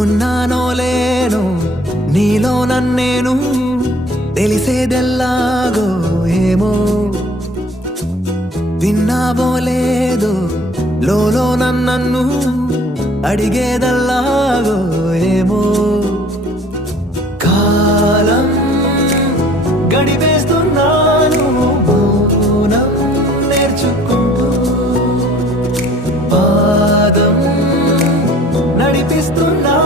ఉన్నానో లేనో నీలో నన్నేను తెలిసేదెల్లాగో ఏమో విన్నావో లేదో లోలో నన్ను అడిగేదల్లాగో ఏమో కాలం గడిపేస్తున్నాను మౌనం నేర్చుకుంటూ పాదం నడిపిస్తున్నా